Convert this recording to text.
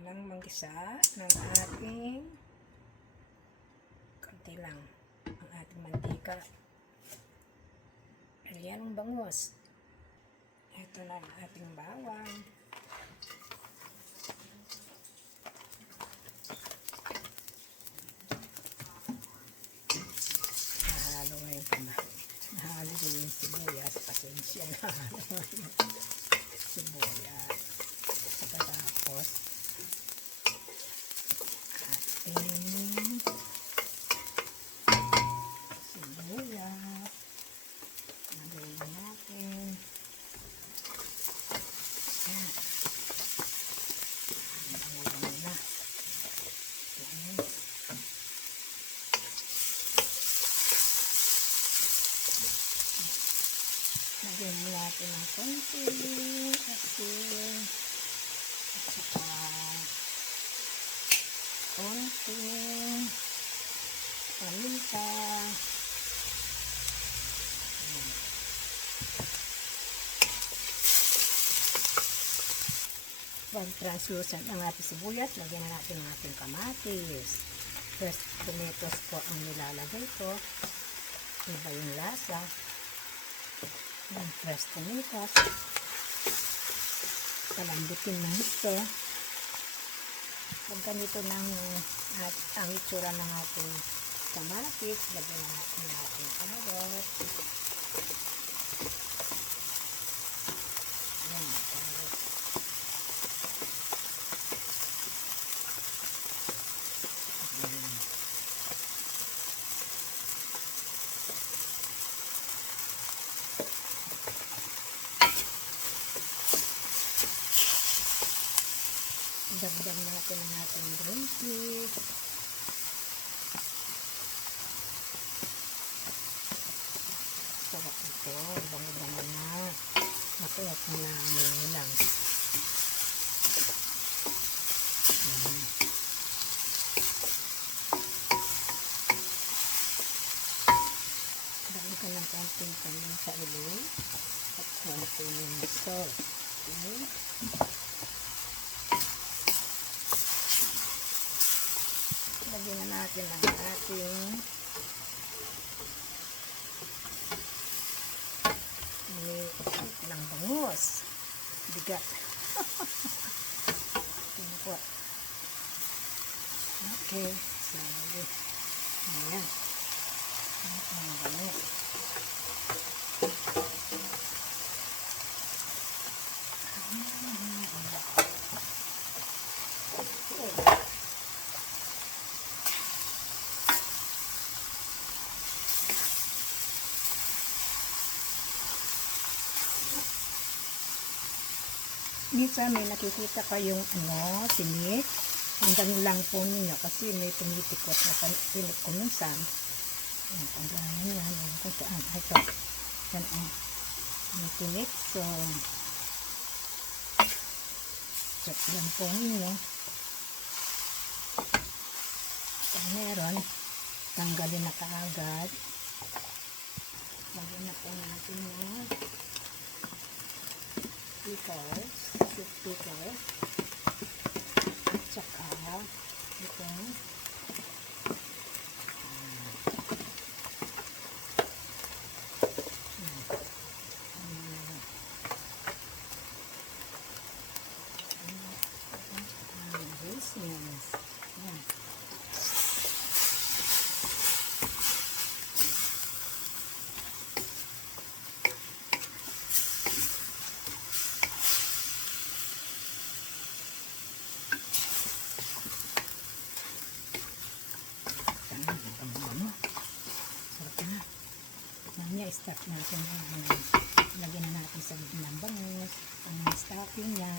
ng manggisa ng ating konti lang ang ating mantika. Ayan ang bangus. Ito na ang ating bawang. Nahalo ngayon ko na. Nahalo ko yung sibuyas. Pasensya na. sibuyas. Pagkatapos, ating sibuyas. Nagayin natin. Yan. Bango-bango na. Yan. Lagyan natin ng konti asin at saka konting paminta. Translucent ang ating sibuyas, lagyan na natin ang ating kamatis. First tomatoes po ang nilalagay ko. Iba yung lasa. Yung fresh tomatoes. Palambutin ng ito. Pag ganito ng at ang itsura ng ating kamatis, lagyan na natin ang ating carrot. Yan, carrot. Yan. Dagdag natin ang ating green peas. Sarap ito. Bango-bango na. Masarap na namin lang. Dami ka ng konting kanin sa ulo at konting salt. Okay. Lagyan na natin ang ating ng bangus. Bigat. Tingnan po. Okay. So, ayan. Ang bangus. Okay. Minsan may nakikita kayong ano, tinik. Hanggang lang po ninyo kasi may tumitikot na tinik ko minsan. Ayan, paglayan yan. Ayan kung saan. Ito. Yan, oh. May tinik. So, check lang po ninyo. Kung meron, tanggalin na kaagad. Lagyan na po natin yung pickles, pickles, at saka itong raisins. Yan. Sana, ang ano. Sarap na. Mamaya, start natin. Lagyan na natin sa ng bangus. Ang stuffing niya.